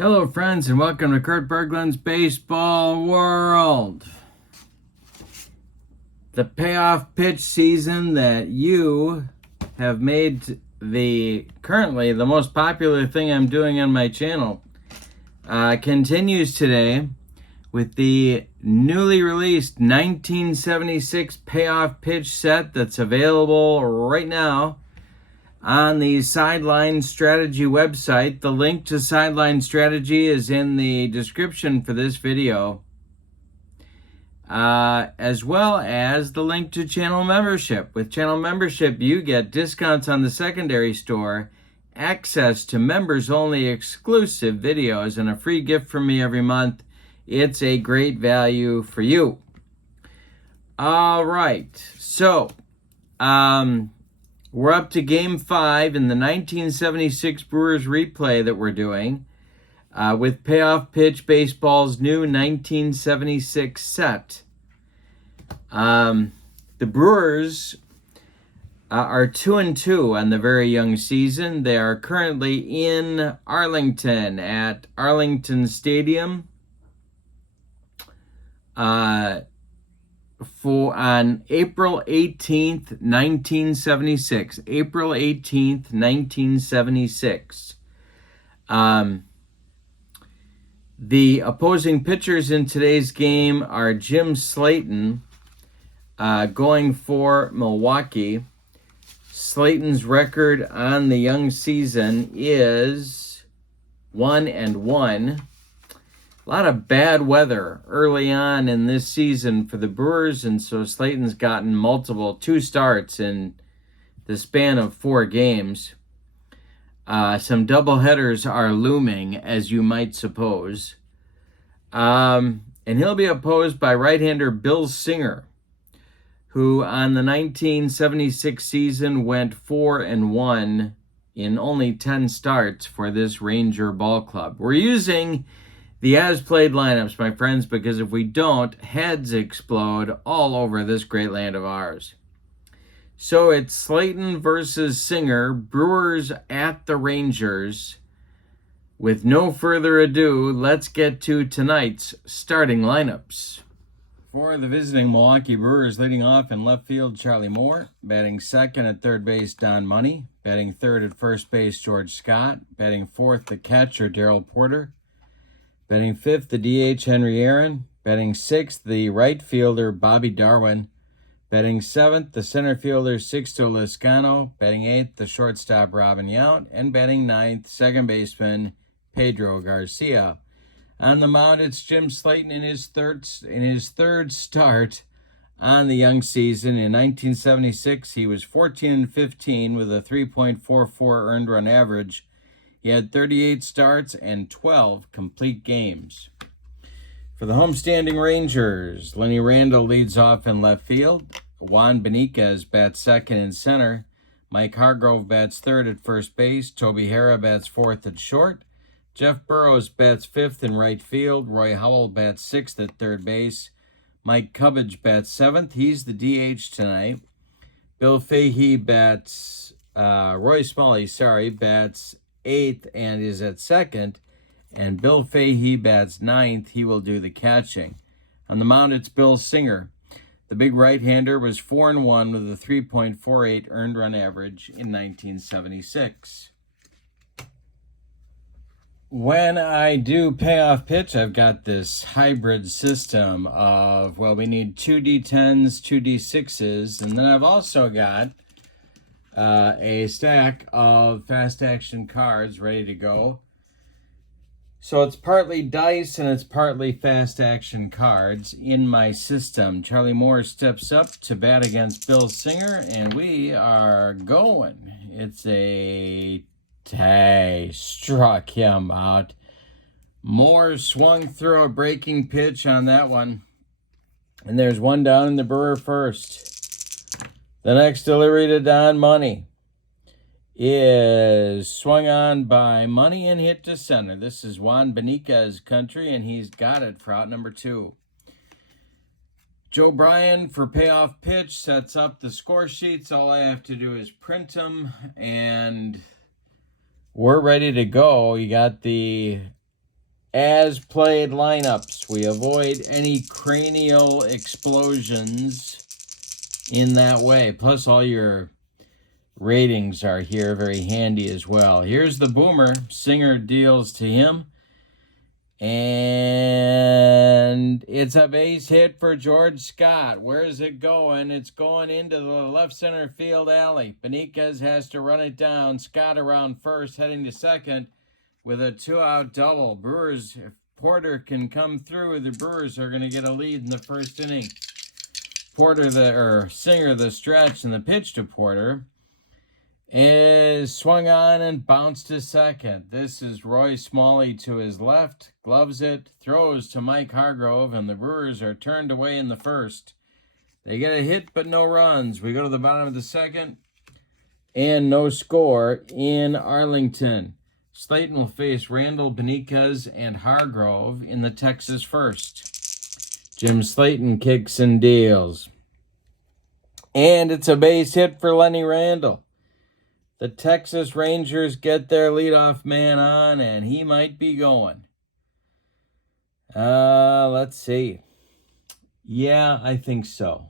Hello, friends, and welcome to Kurt Berglund's Baseball World. The payoff pitch season that you have made currently the most popular thing I'm doing on my channel continues today with the newly released 1976 payoff pitch set that's available right now on the Sideline Strategy website. The link to Sideline Strategy is in the description for this video, as well as the link to channel membership. With channel membership, you get discounts on the secondary store, access to members-only exclusive videos, and a free gift from me every month. It's a great value for you. All right, so we're up to Game 5 in the 1976 Brewers replay that we're doing with Payoff Pitch Baseball's new 1976 set. The Brewers are 2-2 on the very young season. They are currently in Arlington at Arlington Stadium on April 18th, 1976. April 18th, 1976. The opposing pitchers in today's game are Jim Slaton, going for Milwaukee. Slaton's record on the young season is 1-1. A lot of bad weather early on in this season for the Brewers, and so Slaton's gotten two starts in the span of 4 games. Some doubleheaders are looming, as you might suppose. And he'll be opposed by right-hander Bill Singer, who on the 1976 season went 4-1 in only 10 starts for this Ranger ball club. We're using the as-played lineups, my friends, because if we don't, heads explode all over this great land of ours. So it's Slaton versus Singer, Brewers at the Rangers. With no further ado, let's get to tonight's starting lineups. For the visiting Milwaukee Brewers, leading off in left field, Charlie Moore. Batting second at third base, Don Money. Batting third at first base, George Scott. Batting fourth, the catcher, Darrell Porter. Batting fifth, the DH, Henry Aaron. Batting sixth, the right fielder, Bobby Darwin. Batting seventh, the center fielder, Sixto Lizcano. Batting eighth, the shortstop, Robin Yount. And batting ninth, second baseman, Pedro Garcia. On the mound, it's Jim Slaton in his third start on the young season. In 1976, he was 14-15 with a 3.44 earned run average. He had 38 starts and 12 complete games. For the homestanding Rangers, Lenny Randle leads off in left field. Juan Benitez bats second in center. Mike Hargrove bats third at first base. Toby Harrah bats fourth at short. Jeff Burrows bats fifth in right field. Roy Howell bats sixth at third base. Mike Cubbage bats seventh. He's the DH tonight. Bill Fahey bats, Roy Smalley, bats eighth and is at second, and Bill Fahey bats ninth. He will do the catching. On the mound, it's Bill Singer. The big right-hander was 4-1 with a 3.48 earned run average in 1976. When I do payoff pitch, I've got this hybrid system of, we need 2 D10s, 2 D6s, and then I've also got a stack of fast action cards ready to go. So it's partly dice and it's partly fast action cards in my system. Charlie Moore steps up to bat against Bill Singer, and we are going. It's a tie. Struck him out. Moore swung through a breaking pitch on that one. And there's one down in the Brewer first. The next delivery to Don Money is swung on by Money and hit to center. This is Juan Benitez country, and he's got it for out number 2. Joe Bryan for payoff pitch sets up the score sheets. All I have to do is print them, and we're ready to go. You got the as played lineups. We avoid any cranial explosions in that way. Plus, all your ratings are here, very handy as well. Here's the boomer. Singer deals to him. And it's a base hit for George Scott. Where's it going? It's going into the left center field alley. Benitez has to run it down. Scott around first, heading to second with a 2-out double. Brewers, if Porter can come through, the Brewers are going to get a lead in the first inning. Singer the stretch, and the pitch to Porter is swung on and bounced to second. This is Roy Smalley to his left, gloves it, throws to Mike Hargrove, and the Brewers are turned away in the first. They get a hit but no runs. We go to the bottom of the second, and no score in Arlington. Slaton will face Randall, Benitez, and Hargrove in the Texas first. Jim Slaton kicks and deals. And it's a base hit for Lenny Randall. The Texas Rangers get their leadoff man on, and he might be going. Let's see. Yeah, I think so.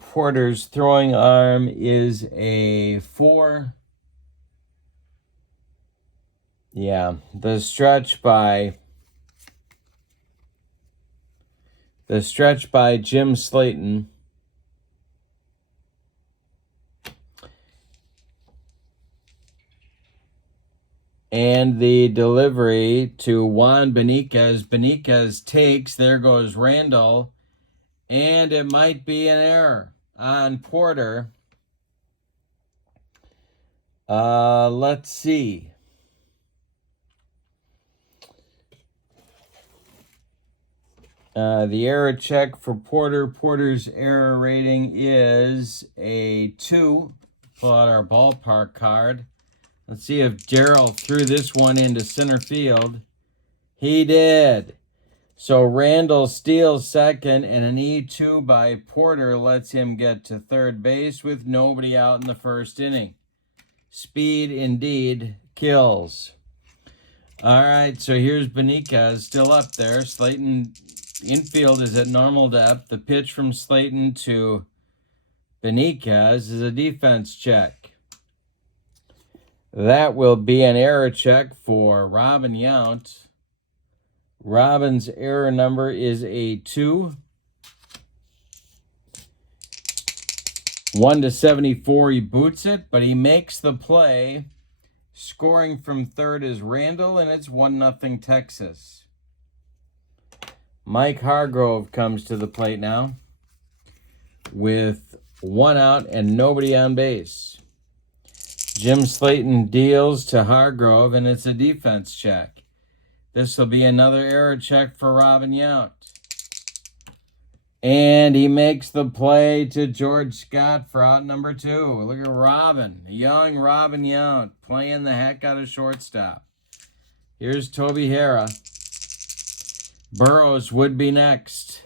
Porter's throwing arm is a 4. Yeah, the stretch by Jim Slaton and the delivery to Juan Benitez. Benitez takes. There goes Randall. And it might be an error on Porter. Let's see. The error check for Porter. Porter's error rating is a 2. Pull out our ballpark card. Let's see if Darrell threw this one into center field. He did. So Randall steals second, and an E2 by Porter lets him get to third base with nobody out in the first inning. Speed indeed kills. All right, so here's Benitez still up there. Slaton infield is at normal depth. The pitch from Slaton to Benitez is a defense check. That will be an error check for Robin Yount. Robin's error number is a 2. 1-74, he boots it, but he makes the play. Scoring from third is Randall, and it's 1-0 Texas. Mike Hargrove comes to the plate now with 1 out and nobody on base. Jim Slaton deals to Hargrove, and it's a defense check. This will be another error check for Robin Yount. And he makes the play to George Scott for out number 2. Look at Robin, young Robin Yount, playing the heck out of shortstop. Here's Toby Hara. Burrows would be next.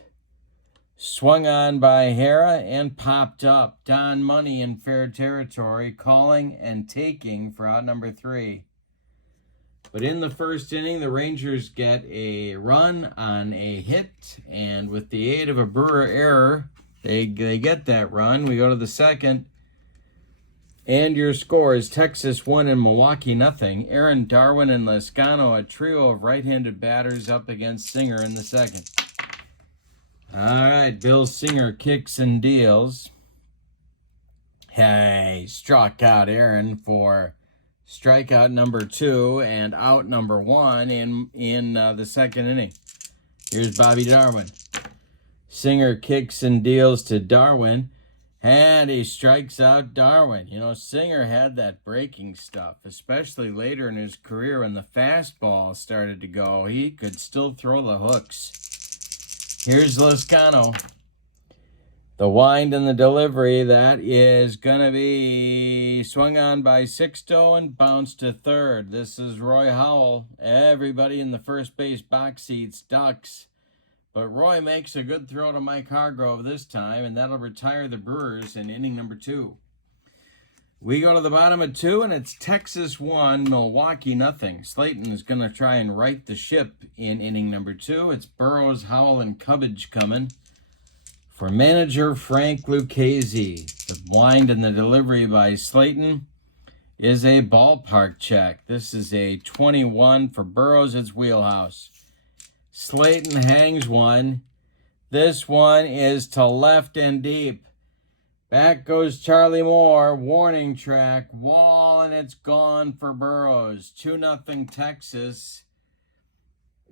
Swung on by Hara and popped up. Don Money in fair territory, calling and taking for out number 3. But in the first inning, the Rangers get a run on a hit, and with the aid of a Brewer error, they get that run. We go to the second, and your score is Texas 1 and Milwaukee 0. Aaron Darwin and Lezcano, a trio of right-handed batters up against Singer in the second. All right, Bill Singer kicks and deals. Hey, struck out Aaron for strikeout number 2 and out number 1 in the second inning. Here's Bobby Darwin. Singer kicks and deals to Darwin, and he strikes out Darwin. You know, Singer had that breaking stuff, especially later in his career when the fastball started to go. He could still throw the hooks. Here's Lezcano. The wind and the delivery, that is going to be swung on by Sixto and bounced to third. This is Roy Howell. Everybody in the first base box seats ducks, But Roy makes a good throw to Mike Hargrove this time, and that'll retire the Brewers in inning number 2. We go to the bottom of 2, and it's Texas 1, Milwaukee nothing. Slaton is going to try and right the ship in inning number 2. It's Burrows, Howell, and Cubbage coming. For manager Frank Lucchese, the wind and the delivery by Slaton is a ballpark check. This is a 21 for Burrows. It's wheelhouse. Slaton hangs one. This one is to left and deep. Back goes Charlie Moore. Warning track. Wall, and it's gone for Burrows. 2-0 Texas.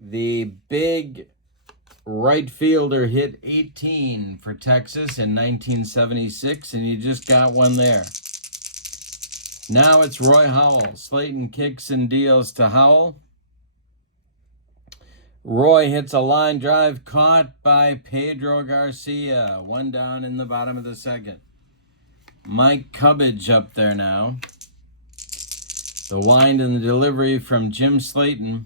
The big right fielder hit 18 for Texas in 1976, and you just got one there. Now it's Roy Howell. Slaton kicks and deals to Howell. Roy hits a line drive caught by Pedro Garcia. 1 down in the bottom of the 2nd. Mike Cubbage up there now. The wind and the delivery from Jim Slaton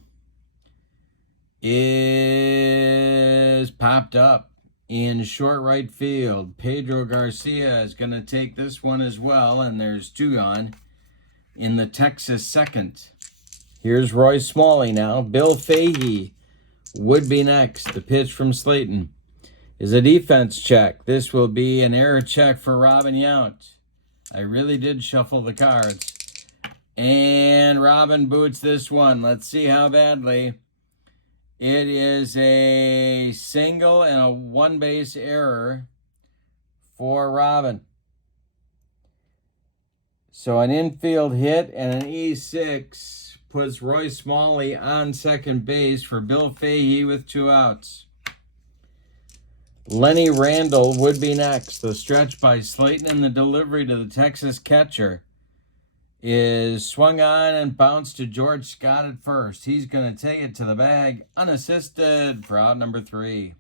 is popped up in short right field. Pedro Garcia is going to take this one as well, and there's 2 gone in the Texas 2nd. Here's Roy Smalley now. Bill Fahey would be next. The pitch from Slaton is a defense check. This will be an error check for Robin Yount. I really did shuffle the cards. And Robin boots this one. Let's see how badly. It is a single and a 1-base error for Robin. So an infield hit and an E6 puts Roy Smalley on second base for Bill Fahey with 2 outs. Lenny Randall would be next. The stretch by Slaton and the delivery to the Texas catcher is swung on and bounced to George Scott at first. He's going to take it to the bag unassisted for out number 3.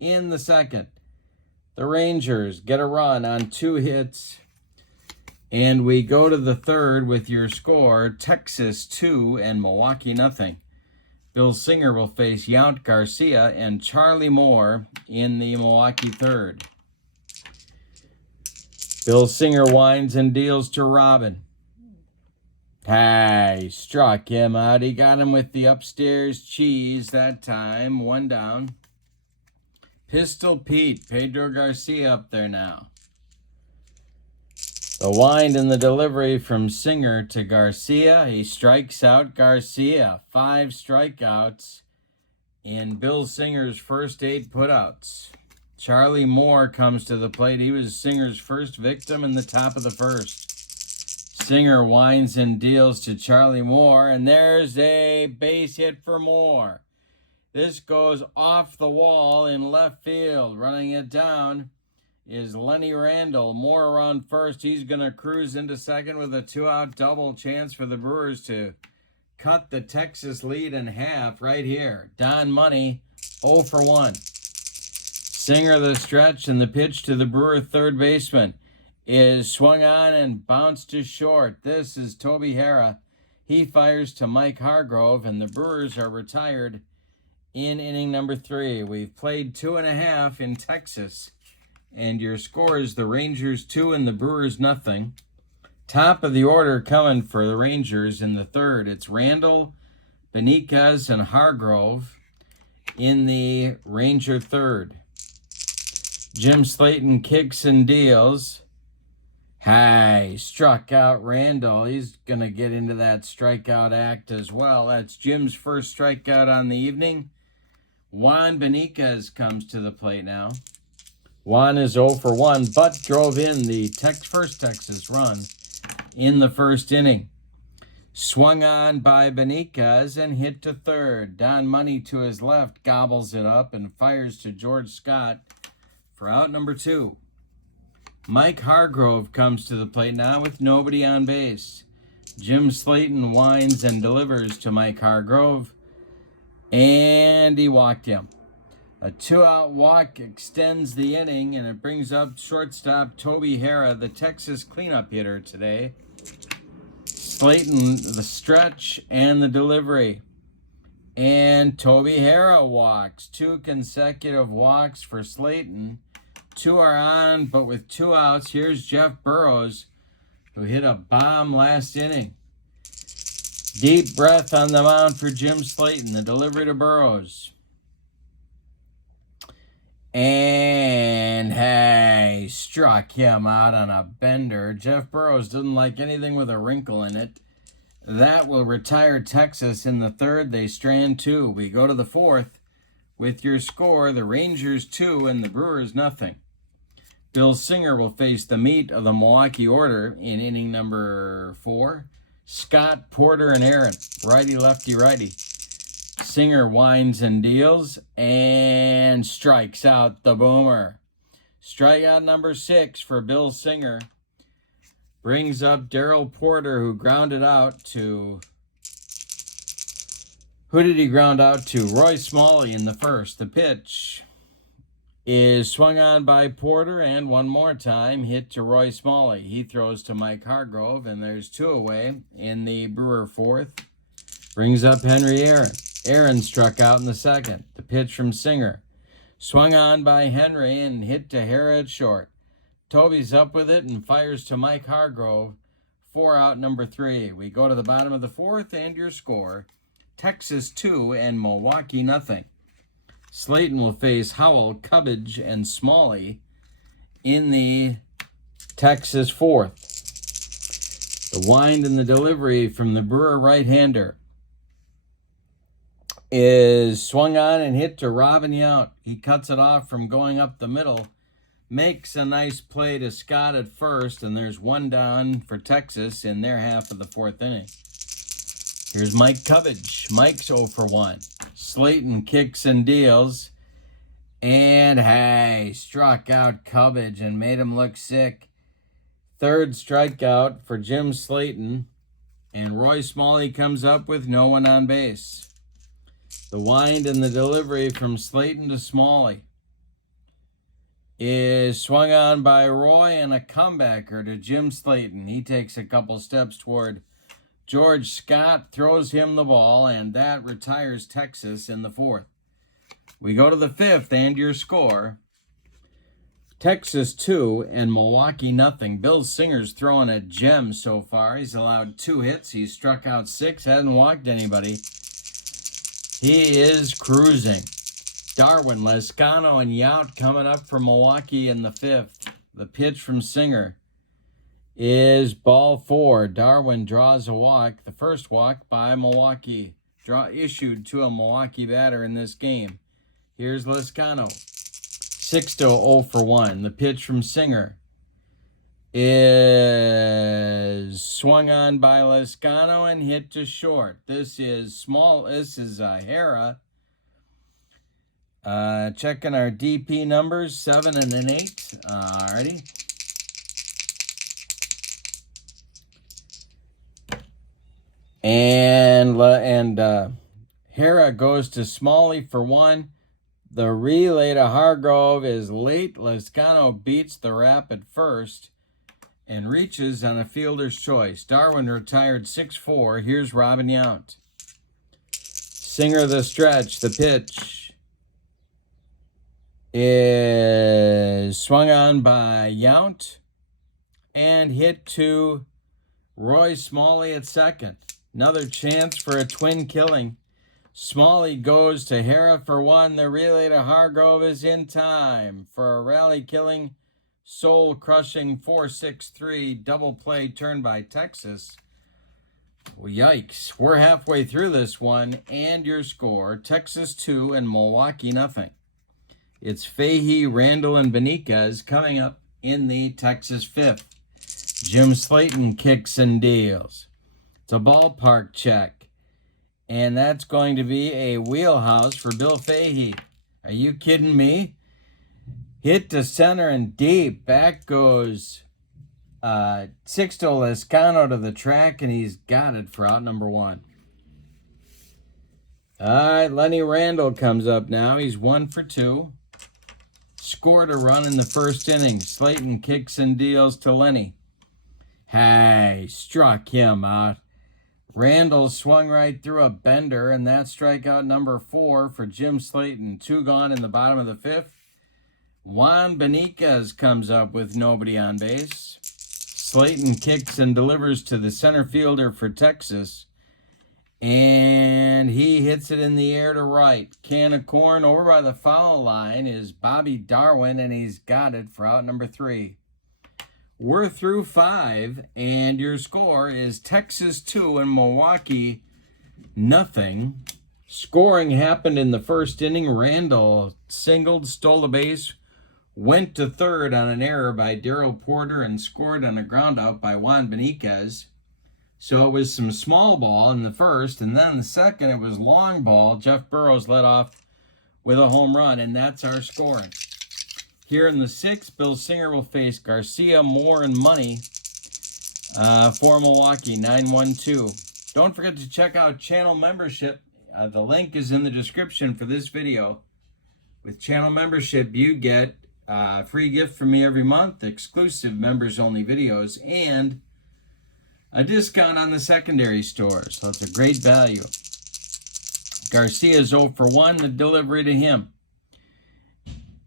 In the 2nd, the Rangers get a run on 2 hits. And we go to the 3rd with your score, Texas 2 and Milwaukee nothing. Bill Singer will face Yount, Garcia, and Charlie Moore in the Milwaukee 3rd. Bill Singer winds and deals to Robin. He struck him out. He got him with the upstairs cheese that time. 1 down. Pistol Pete, Pedro Garcia up there now. The wind and the delivery from Singer to Garcia. He strikes out Garcia. 5 strikeouts in Bill Singer's first 8 putouts. Charlie Moore comes to the plate. He was Singer's first victim in the top of the 1st. Singer winds and deals to Charlie Moore, and there's a base hit for Moore. This goes off the wall in left field. Running it down is Lenny Randall. Moore around first. He's going to cruise into second with a 2-out double. Chance for the Brewers to cut the Texas lead in half right here. Don Money, 0 for 1. Singer the stretch, and the pitch to the Brewer third baseman is swung on and bounced to short. This is Toby Harrah. He fires to Mike Hargrove, and the Brewers are retired in inning number 3. We've played 2.5 in Texas. And your score is the Rangers 2 and the Brewers nothing. Top of the order coming for the Rangers in the 3rd. It's Randall, Beniquez, and Hargrove in the Ranger 3rd. Jim Slaton kicks and deals. Struck out Randall. He's going to get into that strikeout act as well. That's Jim's first strikeout on the evening. Juan Beniquez comes to the plate now. Juan is 0 for 1, but drove in the first Texas run in the 1st inning. Swung on by Beniquez and hit to 3rd. Don Money to his left gobbles it up and fires to George Scott for out number 2. Mike Hargrove comes to the plate now with nobody on base. Jim Slaton winds and delivers to Mike Hargrove, and he walked him. A 2-out walk extends the inning, and it brings up shortstop Toby Harrah, the Texas cleanup hitter today. Slaton, the stretch and the delivery. And Toby Harrah walks. 2 consecutive walks for Slaton. 2 are on, but with 2 outs, here's Jeff Burrows, who hit a bomb last inning. Deep breath on the mound for Jim Slaton. The delivery to Burrows. And hey, struck him out on a bender. Jeff Burrows didn't like anything with a wrinkle in it. That will retire Texas in the 3rd. They strand 2. We go to the 4th with your score. The Rangers 2 and the Brewers nothing. Bill Singer will face the meat of the Milwaukee order in inning number 4. Scott, Porter, and Aaron. Righty, lefty, righty. Singer winds and deals and strikes out the boomer. Strikeout number 6 for Bill Singer. Brings up Darryl Porter, who grounded out to... Who did he ground out to? Roy Smalley in the 1st. The pitch is swung on by Porter, and one more time hit to Roy Smalley. He throws to Mike Hargrove, and there's 2 away in the Brewer 4th. Brings up Henry Aaron. Aaron struck out in the 2nd. The pitch from Singer. Swung on by Henry and hit to Harrah at short. Toby's up with it and fires to Mike Hargrove. 4 out, number 3. We go to the bottom of the 4th, and your score, Texas 2 and Milwaukee nothing. Slaton will face Howell, Cubbage, and Smalley in the Texas 4th. The wind and the delivery from the Brewer right-hander is swung on and hit to Robin Yount. He cuts it off from going up the middle, makes a nice play to Scott at first, and there's 1 down for Texas in their half of the 4th inning. Here's Mike Cubbage. Mike's 0 for 1. Slaton kicks and deals, and hey, struck out Cubbage and made him look sick. 3rd strikeout for Jim Slaton, and Roy Smalley comes up with no one on base. The wind and the delivery from Slaton to Smalley is swung on by Roy, and a comebacker to Jim Slaton. He takes a couple steps toward George Scott, throws him the ball, and that retires Texas in the 4th. We go to the 5th, and your score, Texas 2 and Milwaukee nothing. Bill Singer's throwing a gem so far. He's allowed 2 hits. He's struck out 6, hasn't walked anybody. He is cruising. Darwin, Lescano, and Yount coming up for Milwaukee in the 5th. The pitch from Singer is ball 4. Darwin draws a walk. The first walk by Milwaukee. Issued to a Milwaukee batter in this game. Here's Lescano. 6-0 for 1. The pitch from Singer is swung on by Lescano and hit to short. This is Harrah. Checking our DP numbers, 7 and an 8. Alrighty. And Harrah goes to Smalley for 1. The relay to Hargrove is late. Lescano beats the rap at first and reaches on a fielder's choice. Darwin retired 6-4. Here's Robin Yount. Singer the stretch. The pitch is swung on by Yount and hit to Roy Smalley at second. Another chance for a twin killing. Smalley goes to Harrah for 1. The relay to Hargrove is in time for a rally-killing, soul-crushing 4-6-3 double play turn by Texas. Well, yikes. We're halfway through this one, and your score, Texas 2 and Milwaukee nothing. It's Fahey, Randall, and Benitez coming up in the Texas 5th. Jim Slaton kicks and deals. It's a ballpark check, and that's going to be a wheelhouse for Bill Fahey. Are you kidding me? Hit to center and deep. Back goes Sixto Lescano to the track, and he's got it for out number 1. All right, Lenny Randall comes up now. He's 1 for 2. Scored a run in the first inning. Slaton kicks and deals to Lenny. Hey, struck him out. Randall swung right through a bender, and that's strikeout number 4 for Jim Slaton. 2 gone in the bottom of the 5th. Juan Benitez comes up with nobody on base. Slaton kicks and delivers to the center fielder for Texas, and he hits it in the air to right. Can of corn over by the foul line is Bobby Darwin, and he's got it for out number 3. We're through 5, and your score is Texas 2 and Milwaukee nothing. Scoring happened in the first inning. Randall singled, stole the base, went to third on an error by Darryl Porter, and scored on a groundout by Juan Benitez. So it was some small ball in the first, and then the second it was long ball. Jeff Burrows led off with a home run, and that's our scoring. Here in the 6th, Bill Singer will face Garcia, Moore, and Money for Milwaukee, 9-1-2. Don't forget to check out channel membership. The link is in the description for this video. With channel membership, you get a free gift from me every month, exclusive members-only videos, and a discount on the secondary stores. So it's a great value. Garcia's 0 for 1. The delivery to him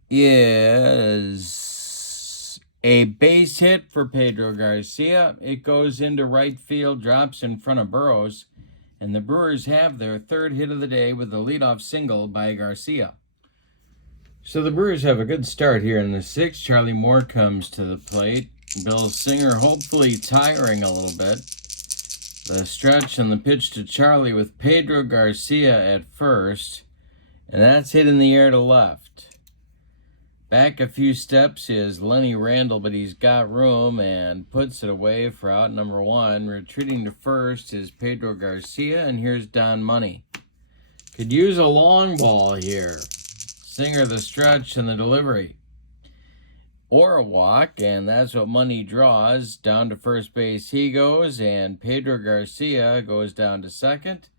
is a base hit for Pedro Garcia. It goes into right field, drops in front of Burrows, and the Brewers have their 3rd hit of the day with the leadoff single by Garcia. So the Brewers have a good start here in the 6th. Charlie Moore comes to the plate. Bill Singer hopefully tiring a little bit. The stretch and the pitch to Charlie with Pedro Garcia at first, and that's hit in the air to left. Back a few steps is Lenny Randall, but he's got room and puts it away for out number 1. Retreating to first is Pedro Garcia, and here's Don Money. Could use a long ball here. Singer the stretch and the delivery. Or a walk, and that's what Money draws. Down to first base he goes, and Pedro Garcia goes down to second.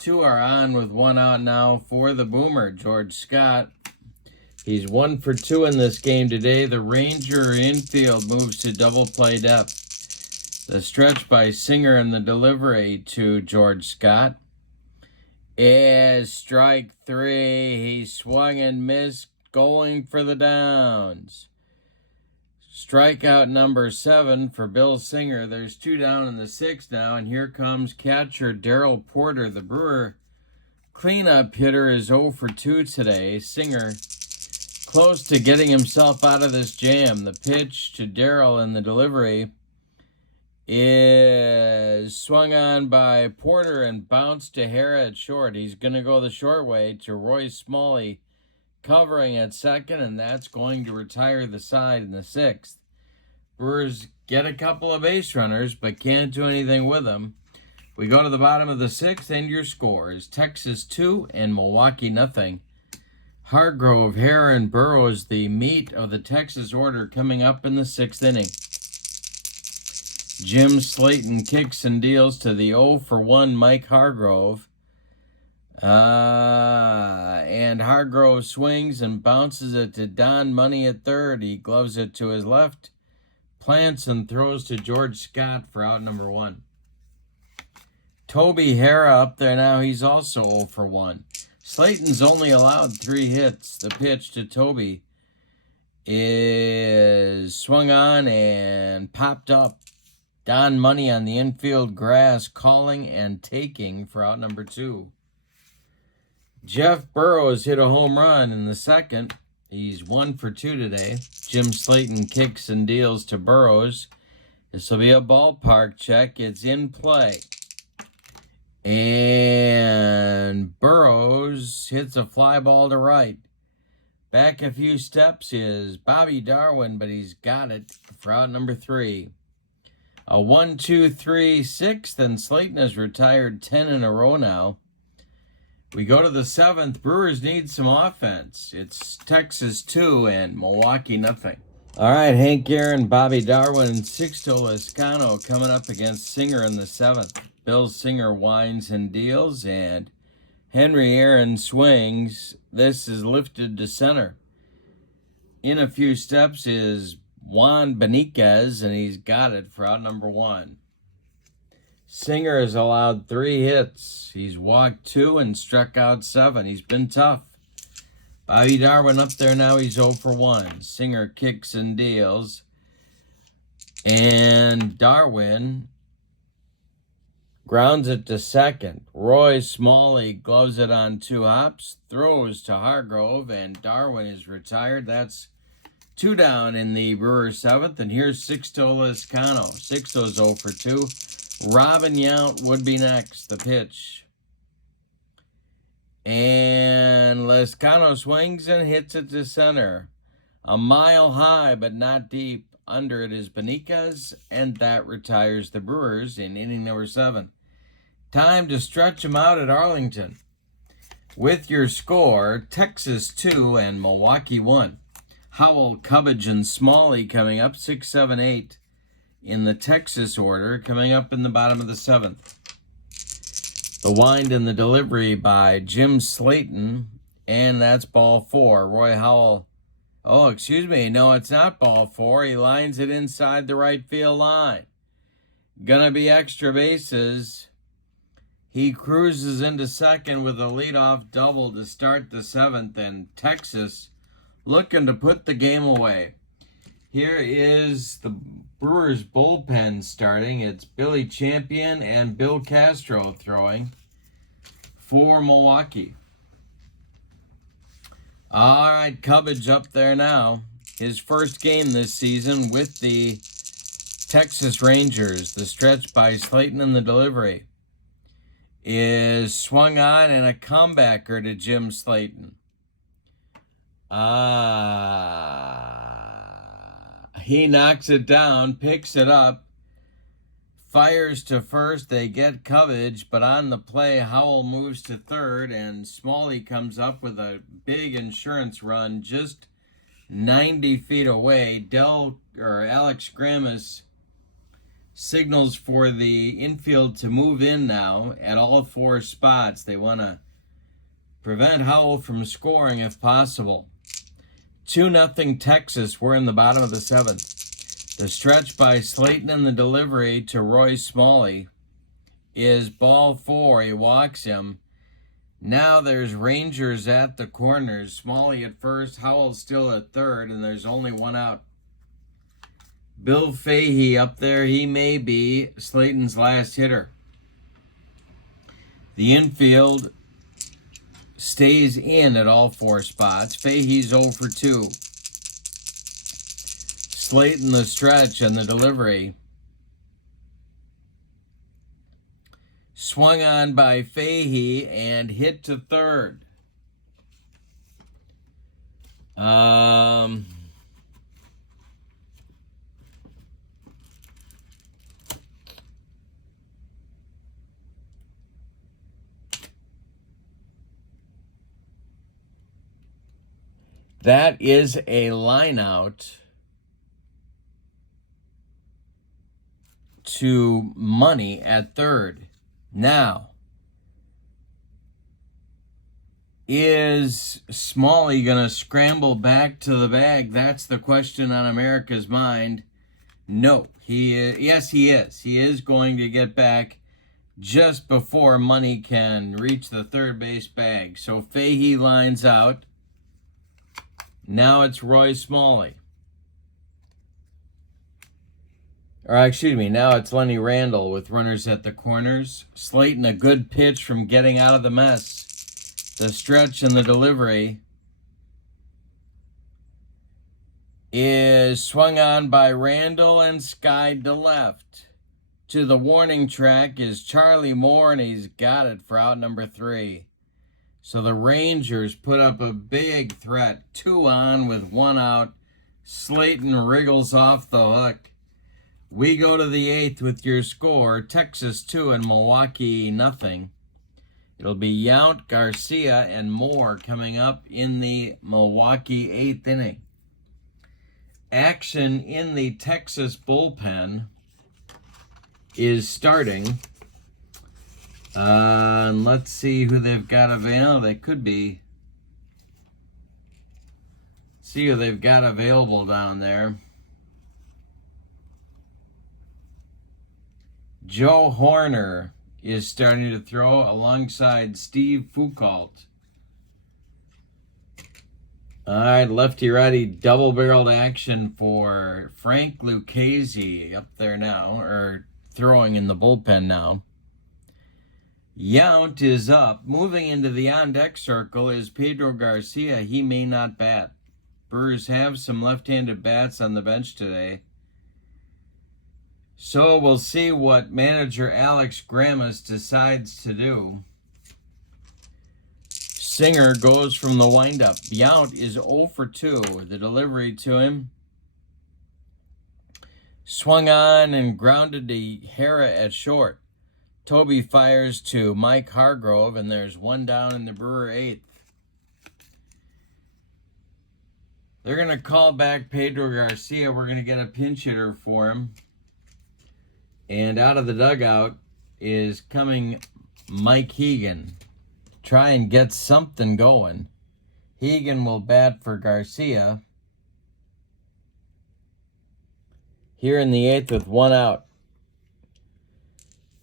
2 are on with 1 out now for the Boomer, George Scott. He's 1 for 2 in this game today. The Ranger infield moves to double play depth. The stretch by Singer and the delivery to George Scott is strike 3. He swung and missed, going for the downs. Strikeout number 7 for Bill Singer. There's 2 down in the 6th now, and here comes catcher Darryl Porter. The Brewer cleanup hitter is 0 for 2 today. Singer close to getting himself out of this jam. The pitch to Darryl and the delivery is swung on by Porter and bounced to Hara at short. He's going to go the short way to Roy Smalley covering at second, and that's going to retire the side in the 6th. Brewers get a couple of base runners, but can't do anything with them. We go to the bottom of the 6th, and your score is Texas 2 and Milwaukee nothing. Hargrove, Hare, and Burrows, the meat of the Texas order coming up in the 6th inning. Jim Slaton kicks and deals to the 0 for 1 Mike Hargrove. And Hargrove swings and bounces it to Don Money at third. He gloves it to his left, plants and throws to George Scott for out number 1. Toby Hara up there now. He's also 0 for 1. Slaton's only allowed 3 hits. The pitch to Toby is swung on and popped up. Don Money on the infield grass, calling and taking for out number 2. Jeff Burrows hit a home run in the 2nd. He's 1 for 2 today. Jim Slaton kicks and deals to Burrows. This will be a ballpark check. It's in play. And Burrows hits a fly ball to right. Back a few steps is Bobby Darwin, but he's got it for out number 3. A 1-2-3 6th, and Slaton has retired 10 in a row now. We go to the 7th. Brewers need some offense. It's Texas 2 and Milwaukee nothing. All right, Hank Aaron, Bobby Darwin, and Sixto Lezcano coming up against Singer in the 7th. Bill Singer winds and deals, and Henry Aaron swings. This is lifted to center. In a few steps is Juan Benitez, and he's got it for out number 1. Singer has allowed 3 hits. He's walked 2 and struck out 7. He's been tough. Bobby Darwin up there now. He's 0 for 1. Singer kicks and deals. And Darwin grounds it to second. Roy Smalley gloves it on 2 hops, throws to Hargrove, and Darwin is retired. That's 2 down in the Brewers 7th. And here's Sixto Lezcano. Sixto's 0 for 2. Robin Yount would be next. The pitch. And Lezcano swings and hits it to center. A mile high, but not deep. Under it is Beniquez, and that retires the Brewers in inning number 7. Time to stretch them out at Arlington. With your score, Texas 2 and Milwaukee 1. Howell, Cubbage, and Smalley coming up 6, 7, 8 in the Texas order, coming up in the bottom of the 7th. The wind and the delivery by Jim Slaton, and that's ball 4. Roy Howell, oh, excuse me, no, it's not ball 4. He lines it inside the right field line. Gonna be extra bases. He cruises into second with a leadoff double to start the 7th, and Texas looking to put the game away. Here is the Brewers bullpen starting. It's Billy Champion and Bill Castro throwing for Milwaukee. All right, Cubbage up there now. His first game this season with the Texas Rangers. The stretch by Slaton and the delivery is swung on, and a comebacker to Jim Slaton. He knocks it down, picks it up, fires to first. They get Cubbage, but on the play, Howell moves to third, and Smalley comes up with a big insurance run just 90 feet away. Alex Grammas signals for the infield to move in now at all 4 spots. They want to prevent Howell from scoring if possible. 2-0 Texas. We're in the bottom of the 7th. The stretch by Slaton and the delivery to Roy Smalley is ball 4. He walks him. Now there's Rangers at the corners. Smalley at first, Howell still at third, and there's only 1 out. Bill Fahey up there. He may be Slaton's last hitter. The infield stays in at all 4 spots. Fahey's 0 for 2. Slaton the stretch and the delivery. Swung on by Fahey and hit to third. That is a line out to Money at third. Now, is Smalley going to scramble back to the bag? That's the question on America's mind. No, yes, he is. He is going to get back just before Money can reach the third base bag. So Fahey lines out. Now it's Roy Smalley. Or excuse me, now it's Lenny Randle with runners at the corners. Slaton, a good pitch from getting out of the mess. The stretch and the delivery is swung on by Randle and skied to left. To the warning track is Charlie Moore, and he's got it for out number 3. So the Rangers put up a big threat. 2 on with 1 out. Slaton wriggles off the hook. We go to the 8th with your score. Texas 2 and Milwaukee nothing. It'll be Yount, Garcia, and Moore coming up in the Milwaukee 8th inning. Action in the Texas bullpen is starting. Let's see who they've got available. They could be. See who they've got available down there. Joe Horner is starting to throw alongside Steve Foucault. All right, lefty-righty double-barreled action for Frank Lucchese up there now, or throwing in the bullpen now. Yount is up. Moving into the on-deck circle is Pedro Garcia. He may not bat. Brewers have some left-handed bats on the bench today. So we'll see what manager Alex Grammas decides to do. Singer goes from the windup. Yount is 0 for 2. The delivery to him. Swung on and grounded to Hara at short. Toby fires to Mike Hargrove, and there's one down in the Brewer 8th. They're going to call back Pedro Garcia. We're going to get a pinch hitter for him. And out of the dugout is coming Mike Hegan. Try and get something going. Hegan will bat for Garcia. Here in the 8th with one out.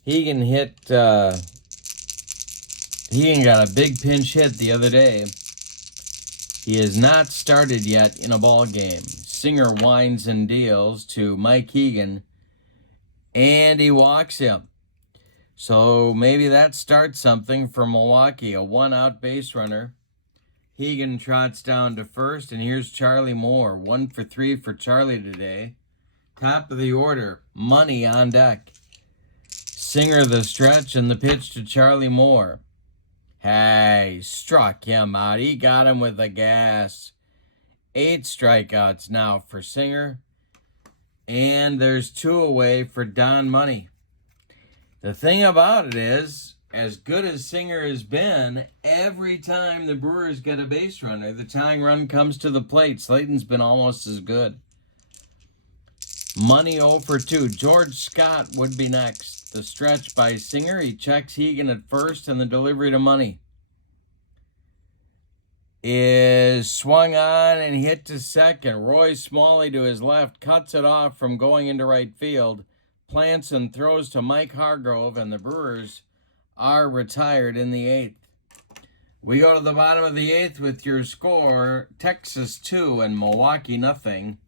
Hegan got a big pinch hit the other day. He has not started yet in a ball game. Singer winds and deals to Mike Hegan, and he walks him. So maybe that starts something for Milwaukee. A one-out base runner. Hegan trots down to first, and here's Charlie Moore. 1 for 3 for Charlie today. Top of the order, Money on deck. Singer the stretch and the pitch to Charlie Moore. Hey, struck him out. He got him with the gas. 8 strikeouts now for Singer. And there's 2 away for Don Money. The thing about it is, as good as Singer has been, every time the Brewers get a base runner, the tying run comes to the plate. Slaton's been almost as good. Money 0 for 2. George Scott would be next. The stretch by Singer. He checks Hegan at first, and the delivery to Money is swung on and hit to second. Roy Smalley to his left cuts it off from going into right field. Plants and throws to Mike Hargrove, and the Brewers are retired in the 8th. We go to the bottom of the 8th with your score: Texas 2 and Milwaukee nothing.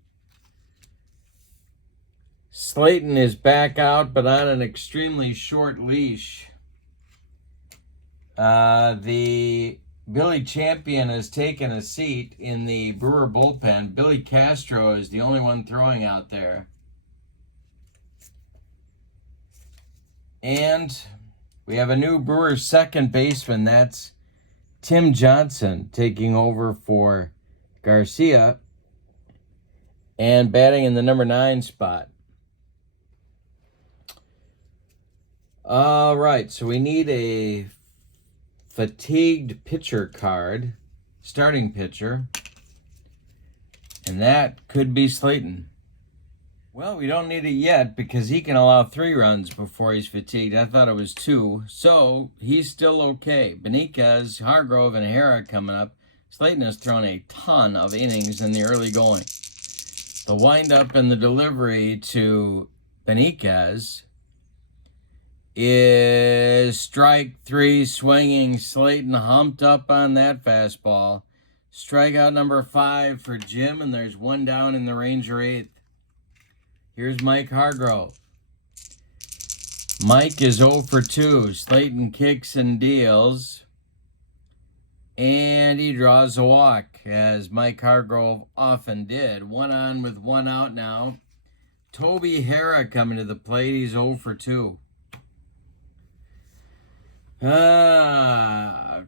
Slaton is back out, but on an extremely short leash. The Billy Champion has taken a seat in the Brewer bullpen. Billy Castro is the only one throwing out there. And we have a new Brewers second baseman. That's Tim Johnson taking over for Garcia and batting in the number 9 spot. All right, so we need a fatigued pitcher card, starting pitcher, and that could be Slaton. Well, we don't need it yet because he can allow 3 runs before he's fatigued. I thought it was 2, so he's still okay. Beniquez, Hargrove, and Hara coming up. Slaton has thrown a ton of innings in the early going. The windup and the delivery to Beniquez is strike 3, swinging. Slaton humped up on that fastball. Strikeout number 5 for Jim, and there's one down in the Ranger 8th. Here's Mike Hargrove. Mike is 0 for 2. Slaton kicks and deals, and he draws a walk, as Mike Hargrove often did. 1 on with 1 out now. Toby Hara coming to the plate. He's 0 for 2.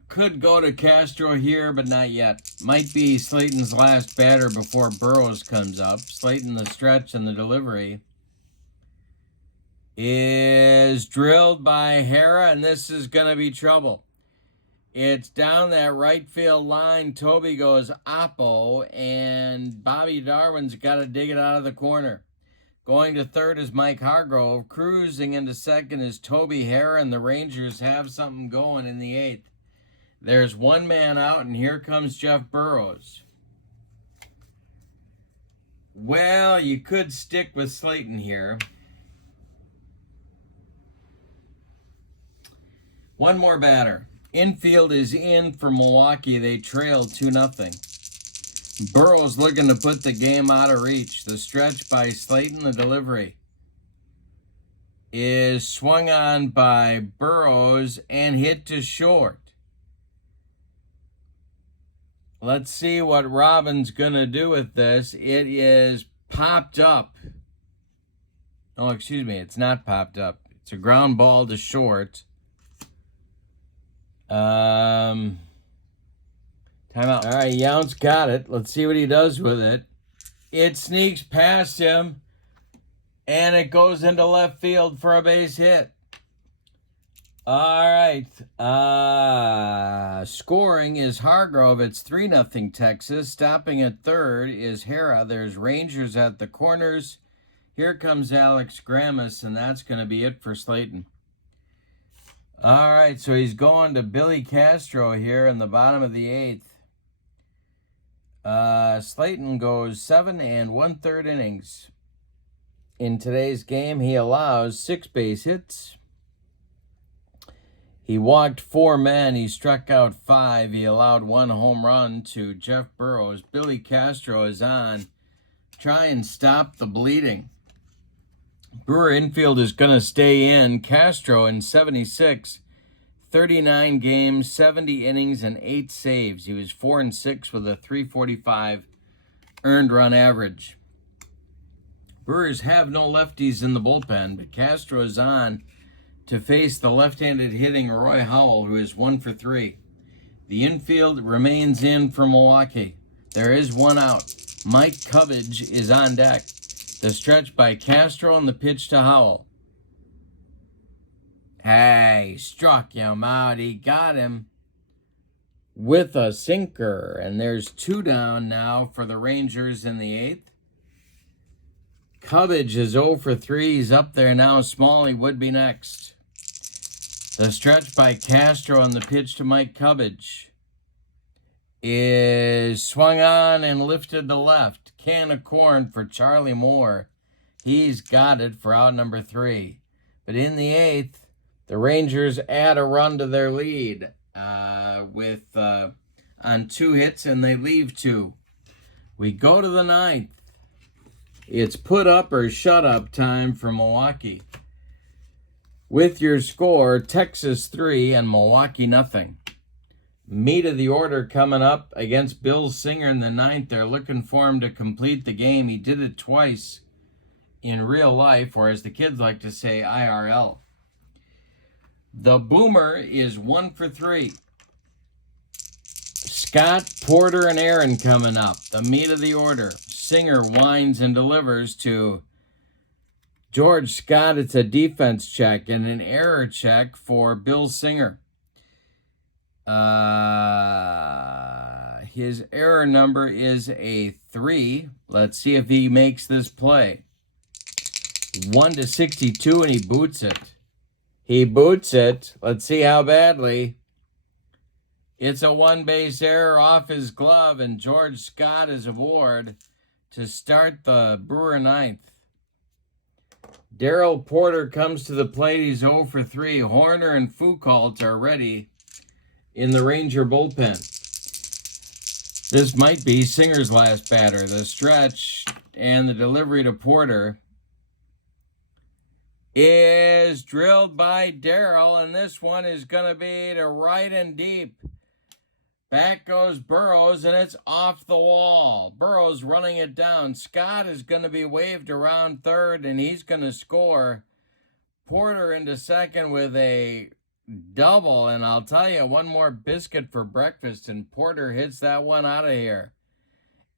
Could go to Castro here, but not yet. Might be Slaton's last batter before Burrows comes up. Slaton the stretch and the delivery is drilled by Hara, and this is going to be trouble. It's down that right field line. Toby goes oppo, and Bobby Darwin's got to dig it out of the corner. Going to third is Mike Hargrove. Cruising into second is Toby Hara, and the Rangers have something going in the 8th. There's one man out, and here comes Jeff Burrows. Well, you could stick with Slaton here. One more batter. Infield is in for Milwaukee. They trail 2-0. Burrows looking to put the game out of reach. The stretch by Slaton. The delivery is swung on by Burrows and hit to short. Let's see what Robin's going to do with this. It is popped up. Oh, excuse me. It's not popped up. It's a ground ball to short. Timeout. All right, Yount's got it. Let's see what he does with it. It sneaks past him, and it goes into left field for a base hit. All right. Scoring is Hargrove. It's 3-0 Texas. Stopping at third is Hera. There's Rangers at the corners. Here comes Alex Grammas, and that's going to be it for Slaton. All right, so he's going to Billy Castro here in the bottom of the 8th. Slaton goes 7 1/3 innings. In today's game, he allows 6 base hits. He walked 4 men. He struck out 5. He allowed 1 home run to Jeff Burrows. Billy Castro is on. Try and stop the bleeding. Brewer infield is going to stay in. Castro in 76, 39 games, 70 innings, and 8 saves. He was 4-6 with a 345 earned run average. Brewers have no lefties in the bullpen, but Castro is on to face the left-handed hitting Roy Howell, who is 1 for 3. The infield remains in for Milwaukee. There is 1 out. Mike Cubbage is on deck. The stretch by Castro and the pitch to Howell. Hey, struck him out. He got him with a sinker. And there's 2 down now for the Rangers in the 8th. Cubbage is 0 for 3. He's up there now. Smalley would be next. The stretch by Castro and the pitch to Mike Cubbage is swung on and lifted to left. Can of corn for Charlie Moore. He's got it for out number 3. But in the 8th, the Rangers add a run to their lead on 2 hits, and they leave 2. We go to the 9th. It's put up or shut up time for Milwaukee. With your score, Texas 3 and Milwaukee 0. Meat of the order coming up against Bill Singer in the 9th. They're looking for him to complete the game. He did it twice in real life, or as the kids like to say, IRL. The Boomer is 1 for 3. Scott, Porter, and Aaron coming up. The meat of the order. Singer winds and delivers to George Scott. It's a defense check and an error check for Bill Singer. His error number is a 3. Let's see if he makes this play. 1-62, and he boots it. He boots it. Let's see how badly. It's a 1-base error off his glove, and George Scott is aboard to start the Brewer 9th. Darrell Porter comes to the plate. He's 0 for 3. Horner and Foucault are ready in the Ranger bullpen. This might be Singer's last batter. The stretch and the delivery to Porter is drilled by Darrell, and this one is going to be to right and deep. Back goes Burrows, and it's off the wall. Burrows running it down. Scott is going to be waved around third, and he's going to score. Porter into second with a double, and I'll tell you, one more biscuit for breakfast, and Porter hits that one out of here.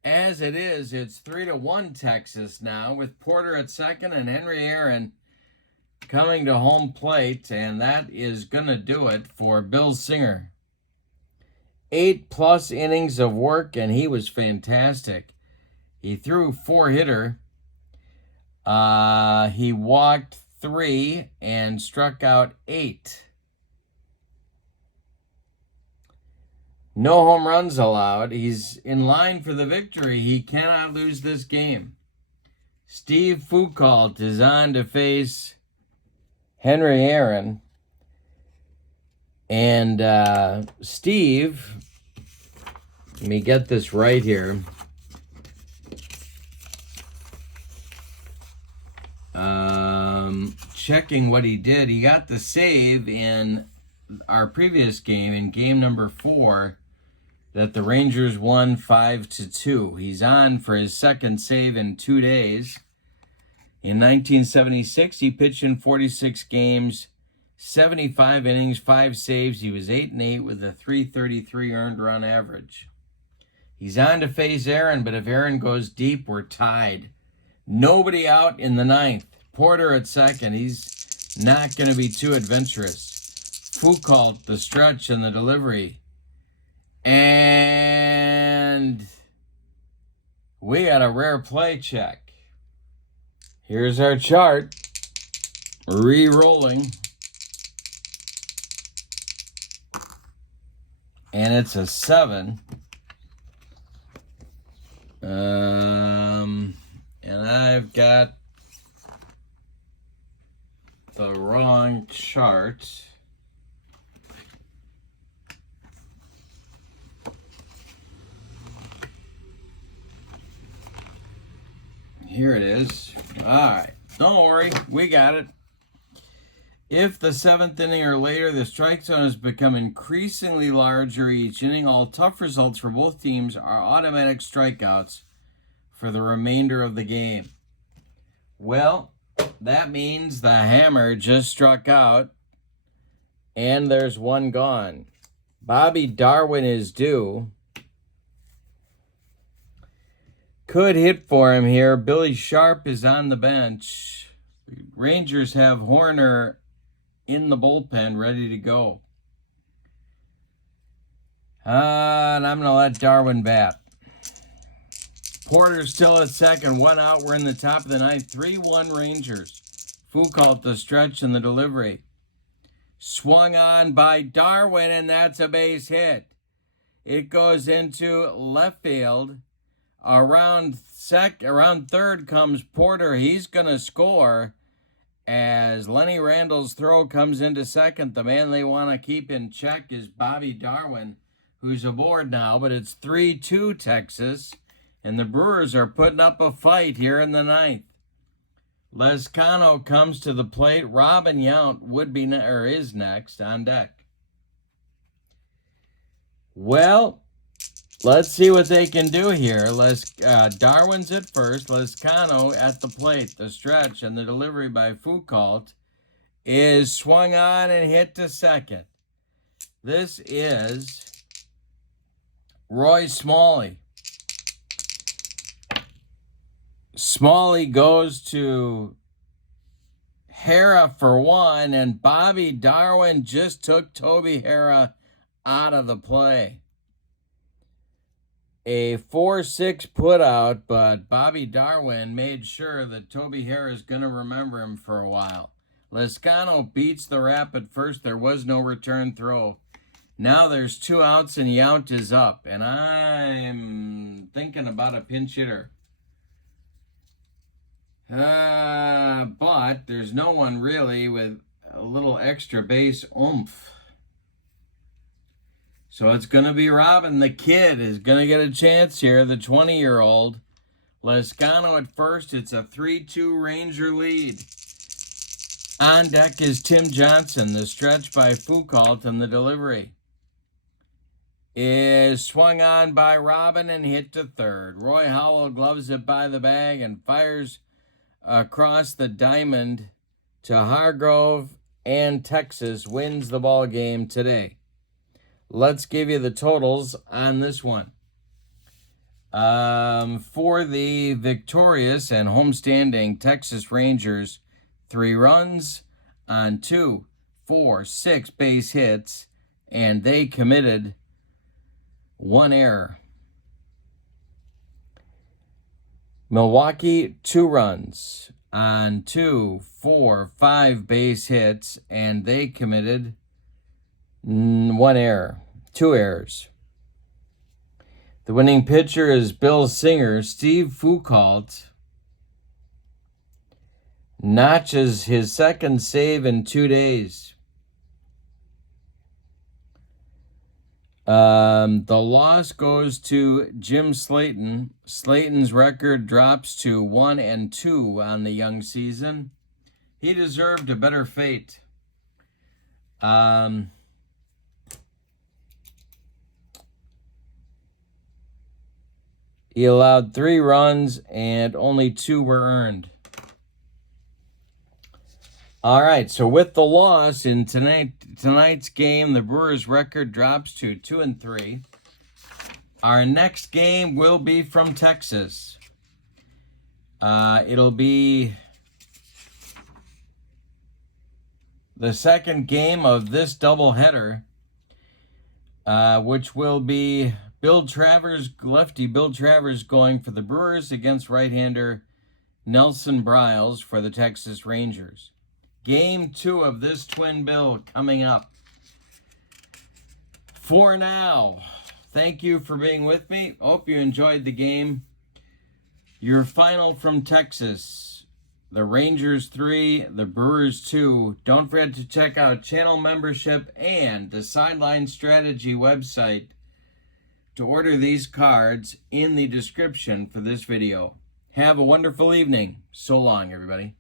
As it is, it's 3-1 Texas now, with Porter at second and Henry Aaron coming to home plate, and that is going to do it for Bill Singer. 8+ innings of work, and he was fantastic. He threw 4-hitter. He walked 3 and struck out 8. No home runs allowed. He's in line for the victory. He cannot lose this game. Steve Foucault is on to face Henry Aaron. And Steve, let me get this right here. Checking what he did. He got the save in our previous game, in game number 4, that the Rangers won 5-2. He's on for his second save in 2 days. In 1976, he pitched in 46 games, 75 innings, 5 saves. He was 8-8 with a .333 earned run average. He's on to face Aaron, but if Aaron goes deep, we're tied. Nobody out in the 9th. Porter at second. He's not going to be too adventurous. Foucault, the stretch and the delivery. And we got a rare play check. Here's our chart. Re-rolling. And it's a 7. And I've got the wrong chart. Here it is. All right. Don't worry. We got it. If the 7th inning or later, the strike zone has become increasingly larger each inning, all tough results for both teams are automatic strikeouts for the remainder of the game. Well, that means the hammer just struck out, and there's one gone. Bobby Darwin is due. Could hit for him here. Billy Sharp is on the bench. Rangers have Horner in the bullpen ready to go. And I'm going to let Darwin bat. Porter's still at second. 1 out. We're in the top of the 9th. 3-1 Rangers. Foucault the stretch and the delivery. Swung on by Darwin, and that's a base hit. It goes into left field. Around third comes Porter. He's going to score as Lenny Randall's throw comes into second. The man they want to keep in check is Bobby Darwin, who's aboard now, but it's 3-2 Texas. And the Brewers are putting up a fight here in the 9th. Lescano comes to the plate. Robin Yount is next on deck. Well, let's see what they can do here. Darwin's at first. Lescano at the plate. The stretch and the delivery by Foucault is swung on and hit to second. This is Roy Smalley. Smalley goes to Hara for 1, and Bobby Darwin just took Toby Hara out of the play. A 4-6 put out, but Bobby Darwin made sure that Toby Hara is going to remember him for a while. Lescano beats the rap at first. There was no return throw. Now there's 2 outs and Yount is up, and I'm thinking about a pinch hitter. But there's no one really with a little extra base oomph. So it's going to be Robin. The kid is going to get a chance here, the 20-year-old. Lescano at first. It's a 3-2 Ranger lead. On deck is Tim Johnson. The stretch by Foucault and the delivery is swung on by Robin and hit to third. Roy Howell gloves it by the bag and fires across the diamond to Hargrove, and Texas wins the ball game today. Let's give you the totals on this one. For the victorious and homestanding Texas Rangers, 3 runs on 2, 4, 6 base hits, and they committed 1 error. Milwaukee, 2 runs on 2, 4, 5 base hits, and they committed 1 error, 2 errors. The winning pitcher is Bill Singer. Steve Foucault notches his second save in 2 days. The loss goes to Jim Slaton. Slaton's record drops to 1-2 on the young season. He deserved a better fate. He allowed 3 runs and only 2 were earned. All right, so with the loss in tonight's game, the Brewers' record drops to 2-3. Our next game will be from Texas. It'll be the second game of this doubleheader, which will be lefty Bill Travers going for the Brewers against right-hander Nelson Briles for the Texas Rangers. Game 2 of this twin bill coming up. For now, thank you for being with me. Hope you enjoyed the game. Your final from Texas, the Rangers 3, the Brewers 2. Don't forget to check out channel membership and the Sideline Strategy website to order these cards in the description for this video. Have a wonderful evening. So long, everybody.